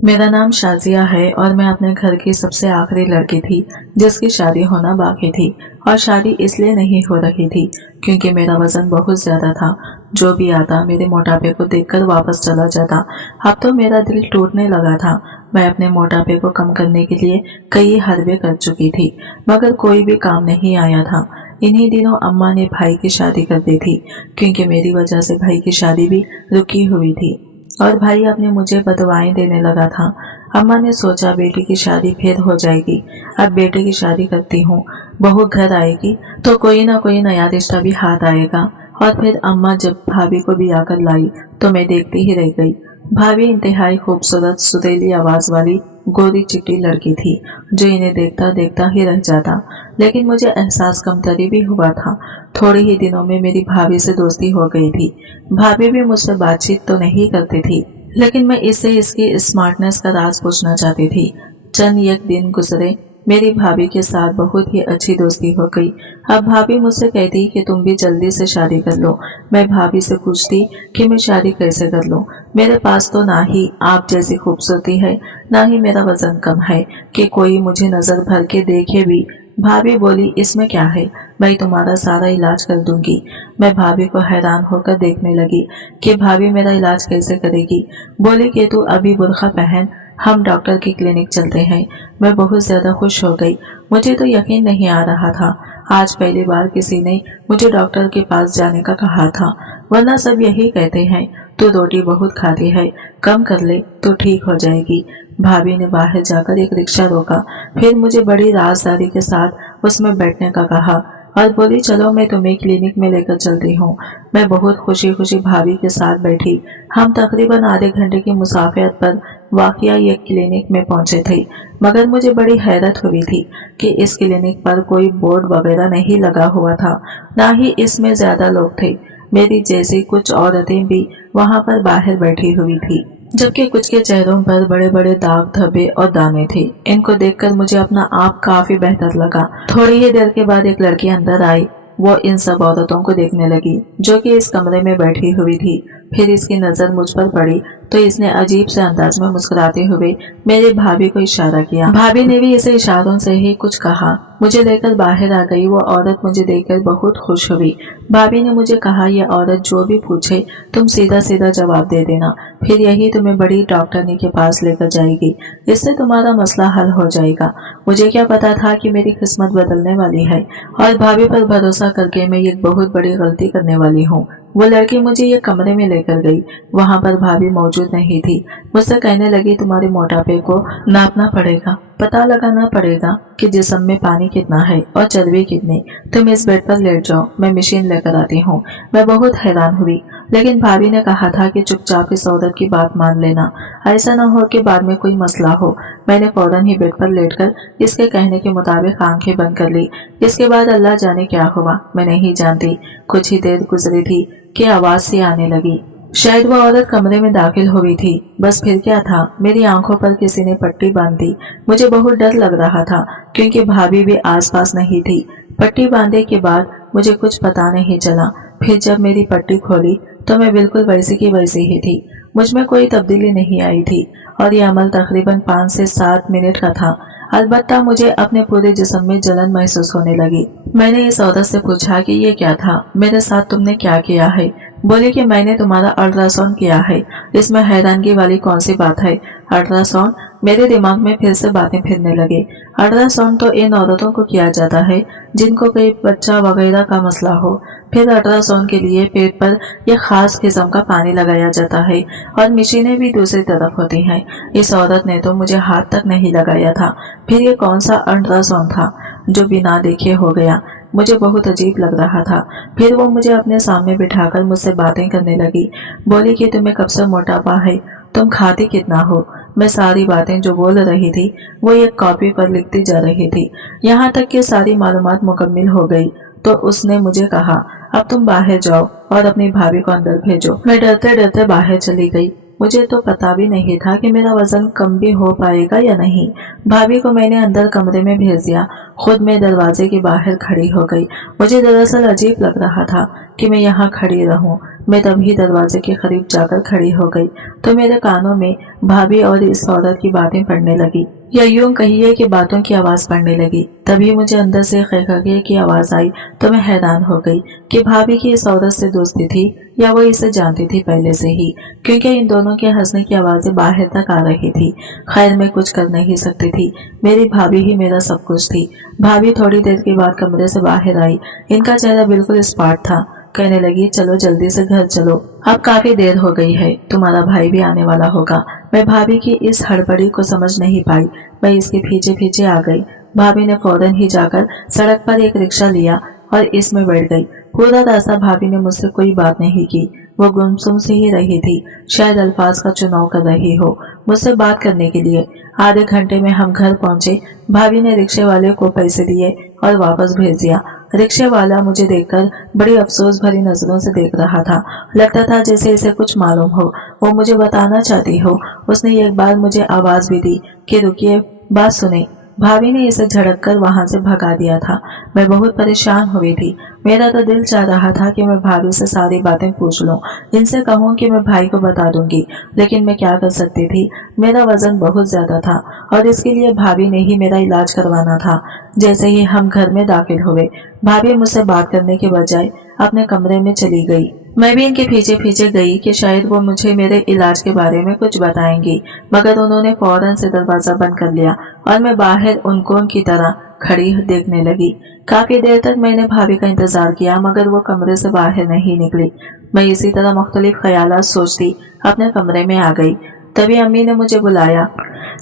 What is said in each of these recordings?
मेरा नाम शाजिया है और मैं अपने घर की सबसे आखिरी लड़की थी जिसकी शादी होना बाकी थी। और शादी इसलिए नहीं हो रही थी क्योंकि मेरा वजन बहुत ज्यादा था। जो भी आता मेरे मोटापे को देखकर वापस चला जाता। अब तो मेरा दिल टूटने लगा था। मैं अपने मोटापे को कम करने के लिए कई हरबे कर चुकी थी, मगर कोई भी काम नहीं आया था। इन्हीं दिनों अम्मा ने भाई की शादी कर दी थी, क्योंकि मेरी वजह से भाई की शादी भी रुकी हुई थी और भाई अपने मुझे बदवाएं देने लगा था। अम्मा ने सोचा बेटी की शादी फिर हो जाएगी, अब बेटे की शादी करती हूँ, बहू घर आएगी तो कोई ना कोई नया रिश्ता भी हाथ आएगा। और फिर अम्मा जब भाभी को भी आकर लाई तो मैं देखती ही रह गई। भाभी इंतहाई खूबसूरत सुरीली आवाज वाली गोरी चिट्टी लड़की थी जो इन्हें देखता देखता ही रह जाता। लेकिन मुझे एहसास कमतरी भी हुआ था। थोड़े ही दिनों में मेरी भाभी से दोस्ती हो गई थी। भाभी भी मुझसे बातचीत तो नहीं करती थी, लेकिन मैं इससे इसकी स्मार्टनेस का राज पूछना चाहती थी। चंद एक दिन गुजरे, मेरी भाभी के साथ बहुत ही अच्छी दोस्ती हो गई। अब भाभी मुझसे कहती कि तुम भी जल्दी से शादी कर लो। मैं भाभी से पूछती कि मैं शादी कैसे कर लूं। मेरे पास तो ना ही आप जैसी खूबसूरती है, ना ही मेरा वजन कम है कि कोई मुझे नजर भर के देखे भी। भाभी बोली, इसमें क्या है, मैं तुम्हारा सारा इलाज कर दूंगी। मैं भाभी को हैरान होकर देखने लगी कि भाभी मेरा इलाज कैसे करेगी। बोली कि तू अभी बुर्खा पहन, हम डॉक्टर की क्लिनिक चलते हैं। मैं बहुत ज्यादा खुश हो गई। मुझे तो यकीन नहीं आ रहा था, आज पहली बार किसी ने मुझे डॉक्टर के पास जाने का कहा था। वरना सब यही कहते हैं, तू रोटी बहुत खाती है, कम कर ले तो ठीक हो जाएगी। भाभी ने बाहर जाकर एक रिक्शा रोका, फिर मुझे बड़ी राजदारी के साथ उसमें बैठने का कहा और बोली, चलो मैं तुम्हें क्लिनिक में लेकर चलती हूँ। मैं बहुत खुशी खुशी भाभी के साथ बैठी। हम तकरीबन आधे घंटे की मुसाफियत पर वाकया ये क्लिनिक में पहुंचे थे, मगर मुझे बड़ी हैरत हुई थी कि इस क्लिनिक पर कोई बोर्ड वगैरह नहीं लगा हुआ था, ना ही इसमें ज्यादा लोग थे। मेरी जैसी कुछ औरतें भी वहां पर बाहर बैठी हुई थी, जबकि कुछ के चेहरों पर बड़े बड़े दाग धब्बे और दाने थे। इनको देखकर मुझे अपना आप काफी बेहतर लगा। थोड़ी ही देर के बाद एक लड़की अंदर आई। वो इन सब औरतों को देखने लगी जो कि इस कमरे में बैठी हुई थी। फिर इसकी नजर मुझ पर पड़ी तो इसने अजीब से अंदाज में मुस्कुराते हुए मेरे भाभी को इशारा किया। भाभी ने भी इसे इशारों से ही कुछ कहा। मुझे लेकर बाहर आ गई। वो औरत मुझे देखकर बहुत खुश हुई। भाभी ने मुझे कहा, यह औरत जो भी पूछे तुम सीधा सीधा जवाब दे देना, फिर यही तुम्हें बड़ी डॉक्टरनी के पास लेकर जाएगी, इससे तुम्हारा मसला हल हो जाएगा। मुझे क्या पता था कि मेरी किस्मत बदलने वाली है और भाभी पर भरोसा करके मैं एक बहुत बड़ी गलती करने वाली हूँ। वो लड़की मुझे ये कमरे में लेकर गई। वहां पर भाभी मौजूद नहीं थी। मुझसे कहने लगी, तुम्हारे मोटापे को नापना पड़ेगा, पता लगाना पड़ेगा कि जिस्म में पानी कितना है और चर्बी कितनी। तुम इस बेड पर लेट जाओ, मैं मशीन लेकर आती हूँ। मैं बहुत हैरान हुई, लेकिन भाभी ने कहा था कि चुपचाप इस औरत की बात मान लेना, ऐसा न हो कि बाद में कोई मसला हो। मैंने फौरन ही बेड पर लेटकर इसके कहने के मुताबिक आंखें बंद कर ली। इसके बाद अल्लाह जाने क्या हुआ, मैं नहीं जानती। कुछ ही देर गुजरी थी कि आवाज सी आने लगी। शायद वो औरत कमरे में दाखिल हुई थी। बस फिर क्या था, मेरी आंखों पर किसी ने पट्टी बांध दी। मुझे बहुत डर लग रहा था क्योंकि भाभी भी आसपास नहीं थी। पट्टी बांधने के बाद मुझे कुछ पता नहीं चला। फिर जब मेरी पट्टी खोली तो मैं बिल्कुल वैसी की वैसी ही थी। मुझ में कोई तब्दीली नहीं आई थी और ये अमल तकरीबन 5 से 7 मिनट का था। अलबत्ता मुझे अपने पूरे जिस्म में जलन महसूस होने लगी। मैंने इस औरत से पूछा कि ये क्या था, मेरे साथ तुमने क्या किया है। बोली कि मैंने तुम्हारा अल्ट्रासाउंड किया है। इसमें हैरानगी वाली कौन सी बात है। अल्ट्रासाउंड? मेरे दिमाग में फिर से बातें फिरने लगे। अल्ट्रासाउंड तो इन औरतों को किया जाता है जिनको कोई बच्चा वगैरह का मसला हो। फिर अल्ट्रासाउंड के लिए पेट पर यह खास किस्म का पानी लगाया जाता है और मशीनें भी दूसरी तरफ होती हैं। इस औरत ने तो मुझे हाथ तक नहीं लगाया था। फिर ये कौन सा अल्ट्रासाउंड था जो बिना देखे हो गया। मुझे बहुत अजीब लग रहा था। फिर वो मुझे अपने सामने बिठाकर मुझसे बातें करने लगी। बोली कि तुम्हें कब से मोटापा है, तुम खाती कितना हो। मैं सारी बातें जो बोल रही थी वो एक कॉपी पर लिखती जा रही थी। यहाँ तक कि सारी मालूमात मुकम्मल हो गई तो उसने मुझे कहा, अब तुम बाहर जाओ और अपनी भाभी को अंदर भेजो। मैं डरते डरते बाहर चली गई। मुझे तो पता भी नहीं था कि मेरा वजन कम भी हो पाएगा या नहीं। भाभी को मैंने अंदर कमरे में भेज दिया। खुद मैं दरवाजे के बाहर खड़ी हो गई। मुझे दरअसल अजीब लग रहा था कि मैं यहाँ खड़ी रहूं। मैं तभी दरवाजे के करीब जाकर खड़ी हो गई तो मेरे कानों में भाभी और इस औरत की बातें पड़ने लगी, या यूं कहिए कि बातों की आवाज पड़ने लगी। तभी मुझे अंदर से खैखगे की आवाज आई तो मैं हैरान हो गई कि भाभी की इस औरत से दोस्ती थी या वो इसे जानती थी पहले से ही, क्योंकि इन दोनों के हंसने की आवाजें बाहर तक आ रही थी। खैर मैं कुछ कर नहीं सकती थी, मेरी भाभी ही मेरा सब कुछ थी। भाभी थोड़ी देर के बाद कमरे से बाहर आई। इनका चेहरा बिल्कुल स्पॉट था। कहने लगी, चलो जल्दी से घर चलो, अब काफी देर हो गई है, तुम्हारा भाई भी आने वाला होगा। मैं भाभी की इस हड़बड़ी को समझ नहीं पाई। मैं इसके पीछे पीछे आ गई। भाभी ने फौरन ही जाकर सड़क पर एक रिक्शा लिया और इसमें बैठ गई। पूरा रास्ता भाभी ने मुझसे कोई बात नहीं की। वो गुमसुम से ही रही थी, शायद अल्फाज का चुनाव कर रही हो मुझसे बात करने के लिए। आधे घंटे में हम घर पहुंचे। भाभी ने रिक्शे वाले को पैसे दिए और वापस भेज दिया। रिक्शे वाला मुझे देखकर बड़ी अफसोस भरी नजरों से देख रहा था। लगता था जैसे इसे कुछ मालूम हो, वो मुझे बताना चाहती हो। उसने एक बार मुझे आवाज भी दी कि रुकिए, बात सुने। भाभी ने इसे झड़क कर वहां से भगा दिया था। मैं बहुत परेशान हुई थी। मेरा तो दिल चाह रहा था कि मैं भाभी से सारी बातें पूछ लूं, इनसे कहूं कि मैं भाई को बता दूंगी, लेकिन मैं क्या कर सकती थी। मेरा वजन बहुत ज्यादा था और इसके लिए भाभी ने ही मेरा इलाज करवाना था। जैसे ही हम घर में दाखिल हुए, भाभी मुझसे बात करने के बजाय अपने कमरे में चली गई। मैं भी इनके पीछे पीछे गई कि शायद वो मुझे मेरे इलाज के बारे में कुछ बताएंगी, मगर उन्होंने फौरन से दरवाजा बंद कर लिया और मैं बाहर उनको की तरह खड़ी देखने लगी। काफी देर तक मैंने भाभी का इंतजार किया, मगर वो कमरे से बाहर नहीं निकली। मैं इसी तरह मुख्तलिफ ख्यालात सोचती अपने कमरे में आ गई। तभी अम्मी ने मुझे बुलाया,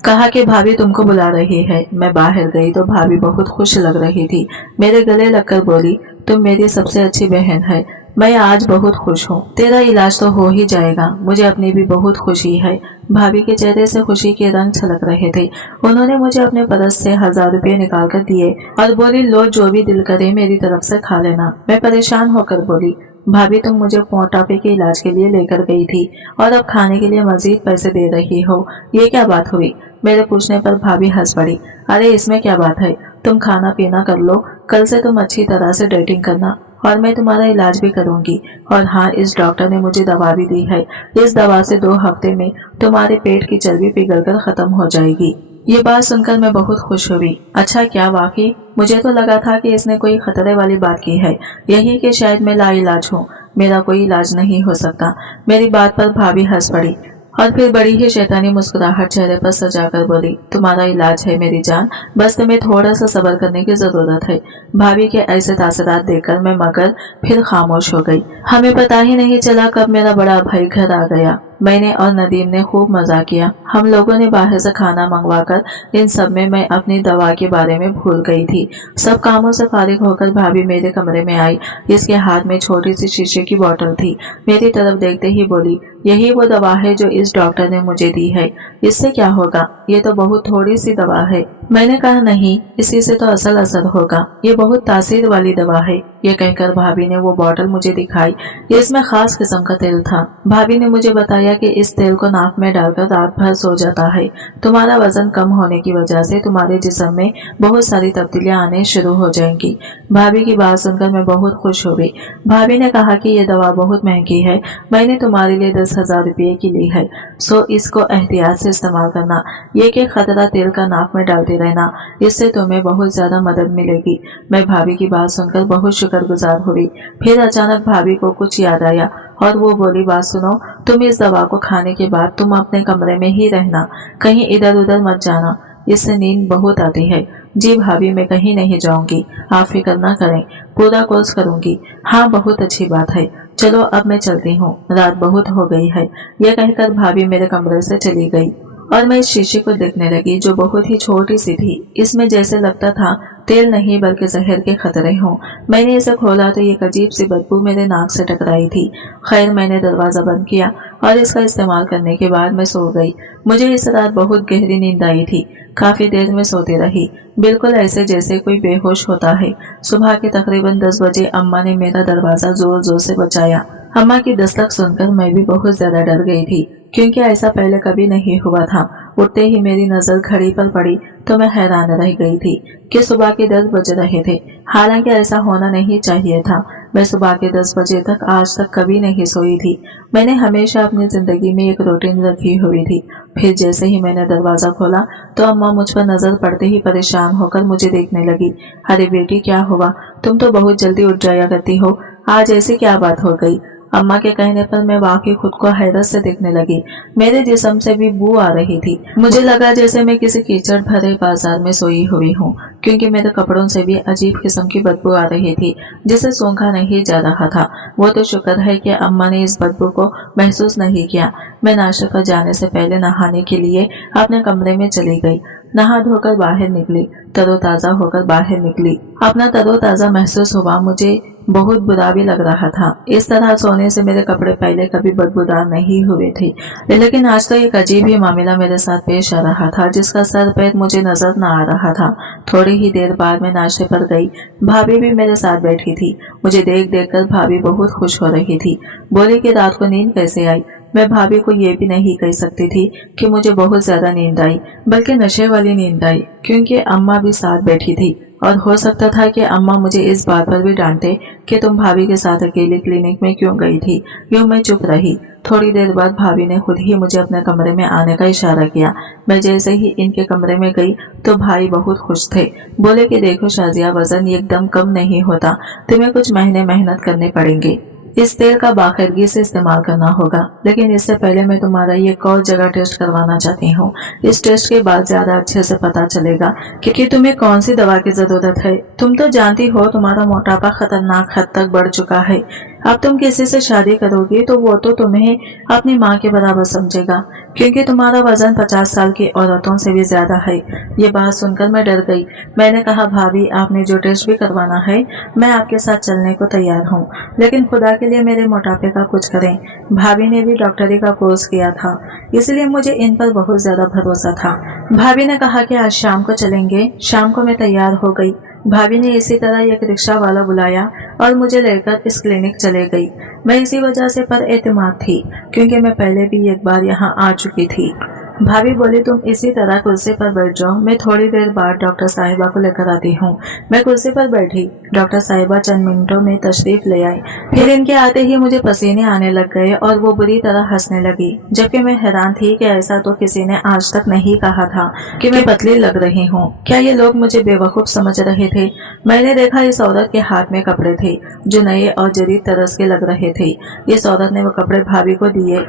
कहा कि भाभी तुमको बुला रही है। मैं बाहर गई तो भाभी बहुत खुश लग रही थी। मेरे गले लगकर बोली, तुम मेरी सबसे अच्छी बहन है, मैं आज बहुत खुश हूँ। तेरा इलाज तो हो ही जाएगा, मुझे अपनी भी बहुत खुशी है। भाभी के चेहरे से खुशी के रंग छलक रहे थे। उन्होंने मुझे अपने पर्स से 1000 रुपये निकाल कर दिए और बोली, लो जो भी दिल करे मेरी तरफ से खा लेना। मैं परेशान होकर बोली, भाभी तुम मुझे मोटापे के इलाज के लिए लेकर गई थी और अब खाने के लिए मजीद पैसे दे रही हो, ये क्या बात हुई? मेरे पूछने पर भाभी हंस पड़ी। अरे इसमें क्या बात है, तुम खाना पीना कर लो, कल से तुम अच्छी तरह से डाइटिंग करना और मैं तुम्हारा इलाज भी करूंगी। और हाँ, इस डॉक्टर ने मुझे दवा भी दी है, इस दवा से 2 हफ्ते में तुम्हारे पेट की चर्बी पिघलकर खत्म हो जाएगी। ये बात सुनकर मैं बहुत खुश हुई। अच्छा, क्या वाकई? मुझे तो लगा था कि इसने कोई खतरे वाली बात की है, यही कि शायद मैं लाइलाज हूँ, मेरा कोई इलाज नहीं हो सकता। मेरी बात पर भाभी हंस पड़ी और फिर बड़ी ही शैतानी मुस्कुराहट चेहरे पर सजाकर बोली, तुम्हारा इलाज है मेरी जान, बस तुम्हें थोड़ा सा सब्र करने की जरूरत है। भाभी के ऐसे तासरात देखकर मैं मगर फिर खामोश हो गई। हमें पता ही नहीं चला कब मेरा बड़ा भाई घर आ गया। मैंने और नदीम ने खूब मजा किया। हम लोगों ने बाहर से खाना मंगवाकर इन सब में मैं अपनी दवा के बारे में भूल गई थी। सब कामों से फारिग होकर भाभी मेरे कमरे में आई। इसके हाथ में छोटी सी शीशे की बोतल थी। मेरी तरफ देखते ही बोली, यही वो दवा है जो इस डॉक्टर ने मुझे दी है, इससे क्या होगा? ये तो बहुत थोड़ी सी दवा है। मैंने कहा, नहीं, इसी से तो असल असर होगा, ये बहुत तासीर वाली दवा है। ये कहकर भाभी ने वो बोतल मुझे दिखाई। इसमें खास किस्म का तेल था। भाभी ने मुझे बताया कि इस तेल को नाक में डालकर रात भर सो जाता है। तुम्हारा वजन कम होने की वजह से तुम्हारे जिस्म में बहुत सारी तब्दीलियां आने शुरू हो जाएंगी। भाभी की बात सुनकर मैं बहुत खुश हो गई। भाभी ने कहा कि ये दवा बहुत महंगी है, मैंने तुम्हारे लिए 10,000 रुपये की ली है, सो इसको एहतियात से इस्तेमाल करना। ये कि खतरा तेल का नाक में डालते रहना, इससे तुम्हें बहुत ज्यादा मदद मिलेगी। मैं भाभी की बात सुनकर बहुत शुक्रगुजार हुई। फिर अचानक भाभी को कुछ याद आया और वो बोली, बात सुनो, तुम इस दवा को खाने के बाद तुम अपने कमरे में ही रहना, कहीं इधर उधर मत जाना, इससे नींद बहुत आती है। जी भाभी, मैं कहीं नहीं जाऊंगी, आप फिक्र ना करें, पूरा कोर्स करूंगी। हाँ, बहुत अच्छी बात है, चलो अब मैं चलती हूँ, रात बहुत हो गई है। यह कहकर भाभी मेरे कमरे से चली गई और मैं इस शीशे को देखने लगी जो बहुत ही छोटी सी थी। इसमें जैसे लगता था तेल नहीं बल्कि जहर के खतरे हों। मैंने इसे खोला तो एक अजीब सी बदबू मेरे नाक से टकराई थी। खैर, मैंने दरवाजा बंद किया और इसका इस्तेमाल करने के बाद मैं सो गई। मुझे इस रात बहुत गहरी नींद आई थी। काफी देर में सोती रही, बिल्कुल ऐसे जैसे कोई बेहोश होता है। सुबह के तकरीबन 10 बजे अम्मा ने मेरा दरवाजा जोर जोर से बजाया। अम्मा की दस्तक सुनकर मैं भी बहुत ज्यादा डर गई थी, क्योंकि ऐसा पहले कभी नहीं हुआ था। उठते ही मेरी नजर घड़ी पर पड़ी तो मैं हैरान रह गई थी कि सुबह के 10 बज रहे थे। हालांकि ऐसा होना नहीं चाहिए था। मैं सुबह के 10 बजे तक आज तक कभी नहीं सोई थी। मैंने हमेशा अपनी जिंदगी में एक रूटीन रखी हुई थी। फिर जैसे ही मैंने दरवाजा खोला तो अम्मा मुझ पर नजर पड़ते ही परेशान होकर मुझे देखने लगी। अरे बेटी, क्या हुआ? तुम तो बहुत जल्दी उठ जाया करती हो, आज ऐसी क्या बात हो गई? अम्मा के कहने पर मैं वाकई खुद को हैरत से देखने लगी। मेरे जिस्म से भी बू आ रही थी। मुझे लगा जैसे मैं किसी कीचड़ भरे बाजार में सोई हुई हूँ, क्योंकि मेरे कपड़ों से भी अजीब किस्म की बदबू आ रही थी जिसे सूंघा नहीं जा रहा था। वो तो शुक्र है कि अम्मा ने इस बदबू को महसूस नहीं किया। मैं नाश्ते पर जाने से पहले नहाने के लिए अपने कमरे में चली गई। नहा धोकर बाहर निकली, तरोताजा होकर बाहर निकली। अपना तरोताजा महसूस हुआ। मुझे बहुत बुरा भी लग रहा था। इस तरह सोने से मेरे कपड़े पहले कभी बदबूदार नहीं हुए थे, लेकिन आज तो एक अजीब ही मामला मेरे साथ पेश आ रहा था जिसका सर पैर मुझे नजर न आ रहा था। थोड़ी ही देर बाद मैं नाश्ते पर गई। भाभी भी मेरे साथ बैठी थी। मुझे देख देख कर भाभी बहुत खुश हो रही थी। बोली कि रात को नींद कैसे आई। मैं भाभी को ये भी नहीं कह सकती थी कि मुझे बहुत ज्यादा नींद आई, बल्कि नशे वाली नींद आई, क्योंकि अम्मा भी साथ बैठी थी और हो सकता था कि अम्मा मुझे इस बात पर भी डांटे कि तुम भाभी के साथ अकेले क्लिनिक में क्यों गई थी। यूं मैं चुप रही। थोड़ी देर बाद भाभी ने खुद ही मुझे अपने कमरे में आने का इशारा किया। मैं जैसे ही इनके कमरे में गई तो भाई बहुत खुश थे। बोले कि देखो शाजिया, वजन एकदम कम नहीं होता, तुम्हें कुछ महीने मेहनत करने पड़ेंगे। इस तेल का बाकायदगी से इस्तेमाल करना होगा, लेकिन इससे पहले मैं तुम्हारा ये और जगह टेस्ट करवाना चाहती हूँ। इस टेस्ट के बाद ज्यादा अच्छे से पता चलेगा कि तुम्हें कौन सी दवा की जरूरत है। तुम तो जानती हो तुम्हारा मोटापा खतरनाक हद तक बढ़ चुका है। अब तुम किसी से शादी करोगी तो वो तो तुम्हें अपनी माँ के बराबर समझेगा, क्योंकि तुम्हारा वजन 50 साल की औरतों से भी ज्यादा है। ये बात सुनकर मैं डर गई। मैंने कहा, भाभी आपने जो टेस्ट भी करवाना है मैं आपके साथ चलने को तैयार हूँ, लेकिन खुदा के लिए मेरे मोटापे का कुछ करें। भाभी ने भी डॉक्टरी का कोर्स किया था, इसलिए मुझे इन पर बहुत ज्यादा भरोसा था। भाभी ने कहा कि आज शाम को चलेंगे। शाम को मैं तैयार हो गई। भाभी ने इसी तरह एक रिक्शा वाला बुलाया और मुझे लेकर इस क्लिनिक चले गई। मैं इसी वजह से पर एतमाद थी, क्योंकि मैं पहले भी एक बार यहाँ आ चुकी थी। भाभी बोली, तुम इसी तरह कुर्सी पर बैठ जाओ, मैं थोड़ी देर बाद डॉक्टर साहिबा को लेकर आती हूँ। मैं कुर्सी पर बैठी। डॉक्टर साहिबा चंद मिनटों में तशरीफ ले आई। फिर इनके आते ही मुझे पसीने आने लग गए और वो बुरी तरह हंसने लगी, जबकि मैं हैरान थी कि ऐसा तो किसी ने आज तक नहीं कहा था कि मैं पतली लग रही हूँ। क्या ये लोग मुझे बेवकूफ समझ रहे थे? मैंने देखा इस औरत के हाथ में कपड़े थे जो नए और जदीद तरस के लग रहे थे। इस औरत ने वो कपड़े भाभी को दिए।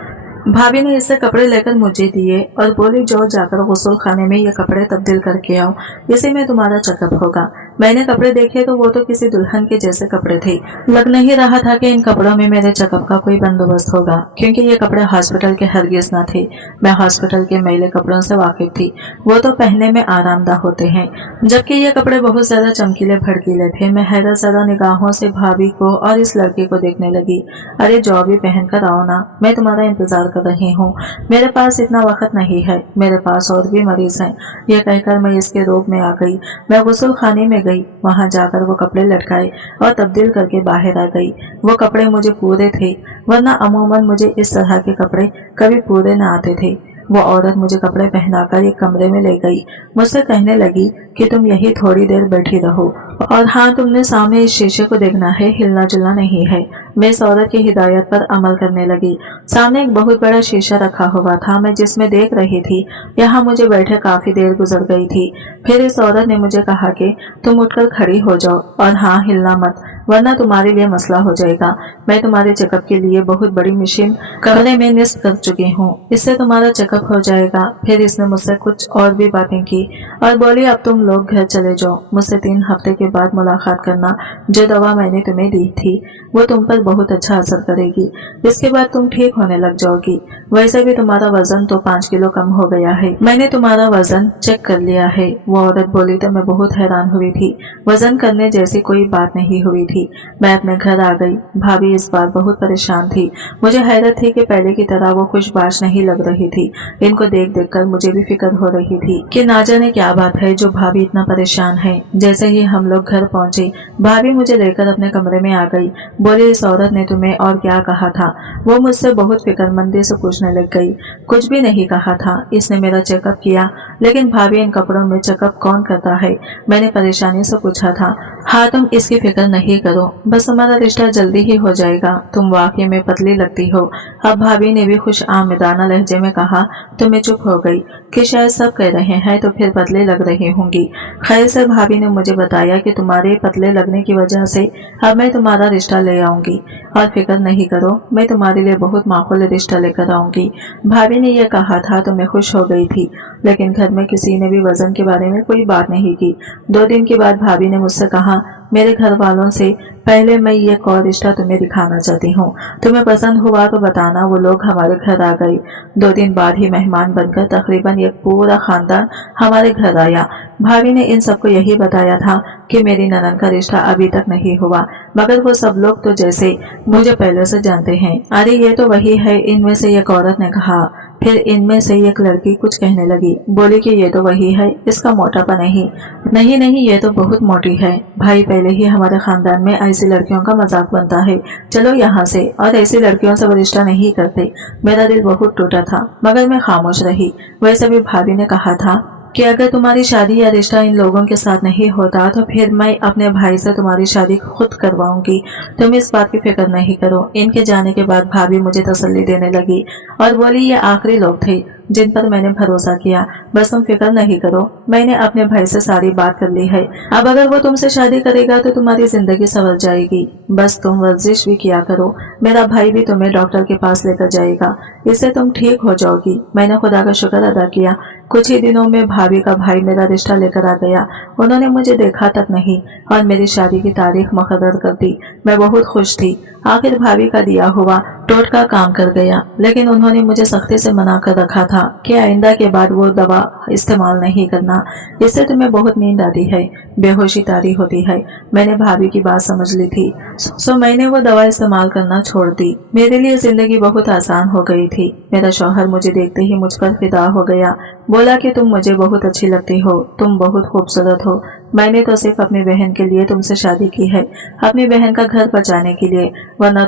भाभी ने इससे कपड़े लेकर मुझे दिए और बोली, जाओ जाकर गुस्ल खाने में ये कपड़े तब्दील करके आओ, इसी में तुम्हारा चेकअप होगा। मैंने कपड़े देखे तो वो तो किसी दुल्हन के जैसे कपड़े थे। लग नहीं रहा था कि इन कपड़ों में मेरे चेकअप का कोई बंदोबस्त होगा, क्योंकि ये कपड़े हॉस्पिटल के हरगिज न थे। मैं हॉस्पिटल के मैले कपड़ों से वाकिफ थी। वो तो पहनने में आरामदाह होते हैं, जबकि ये कपड़े बहुत ज्यादा चमकीले भड़कीले थे। मैं हैरत ज़दा निगाहों से भाभी को और इस लड़के को देखने लगी। अरे जाओ भी पहन कर आओ ना, मैं तुम्हारा इंतजार कर रही हूँ। मेरे पास इतना वक्त नहीं है, मेरे पास और भी मरीज हैं। यह कहकर मैं इसके रोग में आ गई। मैं गुस्ल खाने में गई। वहां जाकर वो कपड़े लटकाए और तब्दील करके बाहर आ गई। वो कपड़े मुझे पूरे थे, वरना अमूमन मुझे इस तरह के कपड़े कभी पूरे न आते थे। वो औरत मुझे कपड़े पहनाकर एक कमरे में ले गई। मुझसे कहने लगी कि तुम यही थोड़ी देर बैठी रहो, और हाँ, तुमने सामने इस शीशे को देखना है, हिलना जुलना नहीं है। मैं इस औरत की हिदायत पर अमल करने लगी। सामने एक बहुत बड़ा शीशा रखा हुआ था, मैं जिसमें देख रही थी। यहाँ मुझे बैठे काफी देर गुजर गई थी। फिर इस औरत ने मुझे कहा कि तुम उठकर खड़ी हो जाओ, और हाँ, हिलना मत, वरना तुम्हारे लिए मसला हो जाएगा। मैं तुम्हारे चेकअप के लिए बहुत बड़ी मशीन कमरे में निस्ब कर चुकी हूँ, इससे तुम्हारा चेकअप हो जाएगा। फिर इसने मुझसे कुछ और भी बातें की और बोली, अब तुम लोग घर चले जाओ, मुझसे 3 हफ्ते के बाद मुलाकात करना। जो दवा मैंने तुम्हें दी थी वो तुम पर बहुत अच्छा असर करेगी। इसके बाद तुम ठीक होने लग जाओगी। वैसे भी तुम्हारा वजन तो 5 किलो कम हो गया है, मैंने तुम्हारा वजन चेक कर लिया है। वो औरत बोली तो मैं बहुत हैरान हुई थी। वजन करने जैसी कोई बात नहीं हुई थी। मैं अपने घर आ गई। भाभी इस बार बहुत परेशान थी। मुझे हैरत थी कि पहले की तरह वो खुशबाश नहीं लग रही थी। इनको देख देख कर मुझे भी फिक्र हो रही थी कि ना जाने क्या बात है जो भाभी इतना परेशान है। जैसे ही हम लोग घर पहुंचे, भाभी मुझे लेकर अपने कमरे में आ गई। बोली, इस औरत ने तुम्हें और क्या कहा था? वो मुझसे बहुत फिक्रमंदी से पूछने लग गई। कुछ भी नहीं कहा था, इसने मेरा चेकअप किया। लेकिन भाभी, इन कपड़ों में चेकअप कौन करता है? मैंने परेशानी से पूछा था। हाँ, तुम इसकी फिक्र नहीं करो, बस हमारा रिश्ता जल्दी ही हो जाएगा। तुम वाकई में पतली लगती हो। अब भाभी ने भी खुश आमदाना लहजे में कहा तो मैं चुप हो गई कि शायद सब कह रहे हैं तो फिर पतले लग रही होंगी। खैर से भाभी ने मुझे बताया कि तुम्हारे पतले लगने की वजह से अब मैं तुम्हारा रिश्ता ले आऊंगी और फिक्र नहीं करो, मैं तुम्हारे लिए बहुत माकूल रिश्ता लेकर आऊंगी। भाभी ने यह कहा था तो मैं खुश हो गई थी, लेकिन घर में किसी ने भी वजन के बारे में कोई बात नहीं की। 2 दिन के बाद भाभी ने मुझसे कहा मेरे घर वालों से पहले मैं ये और रिश्ता तुम्हें दिखाना चाहती हूँ, तुम्हें पसंद हुआ तो बताना। वो लोग हमारे घर आ गए। 2 दिन बाद ही मेहमान बनकर तकरीबन एक पूरा खानदान हमारे घर आया। भाभी ने इन सबको यही बताया था कि मेरी ननद का रिश्ता अभी तक नहीं हुआ, मगर वो सब लोग तो जैसे मुझे पहले से जानते हैं। अरे ये तो वही है, इनमें से एक औरत ने कहा। फिर इनमें से एक लड़की कुछ कहने लगी, बोली कि ये तो वही है, इसका मोटापा नहीं, ये तो बहुत मोटी है। भाई पहले ही हमारे खानदान में ऐसी लड़कियों का मजाक बनता है, चलो यहाँ से, और ऐसी लड़कियों से वो रिश्ता नहीं करते। मेरा दिल बहुत टूटा था, मगर मैं खामोश रही। वैसे भी भाभी ने कहा था कि अगर तुम्हारी शादी या रिश्ता इन लोगों के साथ नहीं होता तो फिर मैं अपने भाई से तुम्हारी शादी खुद करवाऊंगी। तुम इस बात की फिक्र नहीं करो। इनके जाने के बाद भाभी मुझे तसल्ली देने लगी और बोली ये आखिरी लोग थे जिन पर मैंने भरोसा किया, बस तुम फिक्र नहीं करो, मैंने अपने भाई से सारी बात कर ली है। अब अगर वो तुमसे शादी करेगा तो तुम्हारी जिंदगी संवर जाएगी। बस तुम वर्जिश भी किया करो, मेरा भाई भी तुम्हें डॉक्टर के पास लेकर जाएगा, इससे तुम ठीक हो जाओगी। मैंने खुदा का शुक्र अदा किया। कुछ ही दिनों में भाभी का भाई मेरा रिश्ता लेकर आ गया। उन्होंने मुझे देखा तक नहीं और मेरी शादी की तारीख मुकर्रर कर दी। मैं बहुत खुश थी। आखिर भाभी का दिया हुआ टोटका काम कर गया, लेकिन उन्होंने मुझे सख्ती से मना कर रखा था कि आइंदा के बाद वो दवा इस्तेमाल नहीं करना, इससे तुम्हें बहुत नींद आती है, बेहोशी तारी होती है। मैंने भाभी की बात समझ ली थी, सो मैंने वो दवा इस्तेमाल करना छोड़ दी। मेरे लिए जिंदगी बहुत आसान हो गई थी। मेरा शौहर मुझे देखते ही मुझ पर फिदा हो गया। बोला कि तुम मुझे बहुत अच्छी लगती हो, तुम बहुत खूबसूरत हो। मैंने तो सिर्फ अपनी बहन के लिए तुमसे शादी की है, अपनी बहन का घर बचाने के लिए, वरना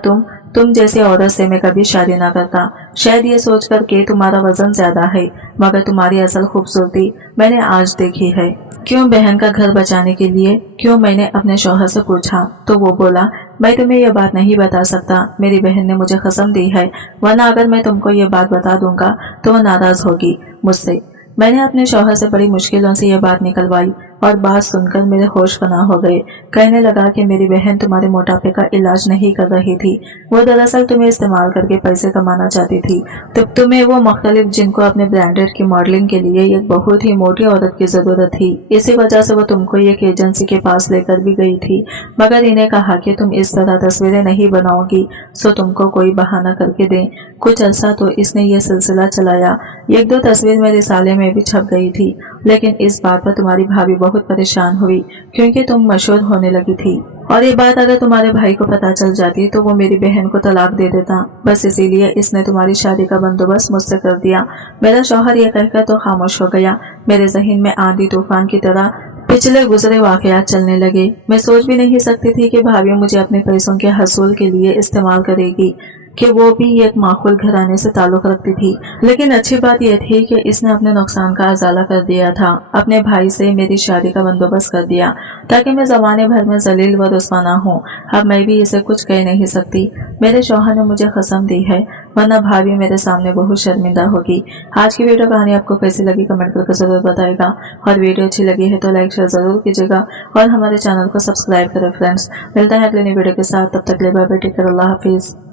तुम जैसी औरत से मैं कभी शादी ना करता। शायद ये सोचकर कि तुम्हारा वजन ज्यादा है, मगर तुम्हारी असल खूबसूरती मैंने आज देखी है। क्यों बहन का घर बचाने के लिए? क्यों? मैंने अपने शौहर से पूछा तो वो बोला मैं तुम्हें यह बात नहीं बता सकता, मेरी बहन ने मुझे कसम दी है, वरना अगर मैं तुमको ये बात बता दूंगा तो वो नाराज होगी मुझसे। मैंने अपने शौहर से बड़ी मुश्किलों से यह बात निकलवाई और बात सुनकर मेरे होश फना हो गए। कहने लगा कि मेरी बहन तुम्हारे मोटापे का इलाज नहीं कर रही थी, वो दरअसल तुम्हें इस्तेमाल करके पैसे कमाना चाहती थी। तो तुम्हें वो मुख्तलिफ जिनको अपने ब्रांडेड की मॉडलिंग के लिए एक बहुत ही मोटी औरत की जरूरत थी, इसी वजह से वो तुमको एक एजेंसी के पास लेकर भी गई थी, मगर इन्हें कहा कि तुम इस तरह तस्वीरें नहीं बनाओगी, सो तुमको कोई बहाना करके दें। कुछ अर्सा तो इसने ये सिलसिला चलाया। 1-2 तस्वीर मेरे साले में भी छप गई थी, लेकिन इस बात पर तुम्हारी भाभी बहुत परेशान हुई क्योंकि तुम मशहूर होने लगी थी, और ये बात अगर तुम्हारे भाई को पता चल जाती तो वो मेरी बहन को तलाक दे देता। बस इसीलिए इसने तुम्हारी शादी का बंदोबस्त मुझसे कर दिया। मेरा शौहर ये कहकर तो खामोश हो गया। मेरे जहन में आंधी तूफान की तरह पिछले गुजरे वाकयात चलने लगे। मैं सोच भी नहीं सकती थी कि भाभी मुझे अपने पैसों के हसूल के लिए इस्तेमाल करेगी, कि वो भी एक माखूल घराने से ताल्लुक रखती थी। लेकिन अच्छी बात यह थी कि इसने अपने नुकसान का अजाला कर दिया था, अपने भाई से मेरी शादी का बंदोबस्त कर दिया ताकि मैं जमाने भर में जलील व रुस्वा ना हूँ। अब मैं भी इसे कुछ कह नहीं सकती। मेरे शौहर ने मुझे कसम दी है, वरना भाभी मेरे सामने बहुत शर्मिंदा होगी। आज की वीडियो कहानी आपको कैसी लगी कमेंट करके जरूर बताएगा, और वीडियो अच्छी लगी है तो लाइक शेयर जरूर कीजिएगा और हमारे चैनल को सब्सक्राइब करें फ्रेंड्स। मिलता है अगले नई वीडियो के साथ, तब तक के लिए बाय बाय, टेक केयर, अल्लाह हाफिज।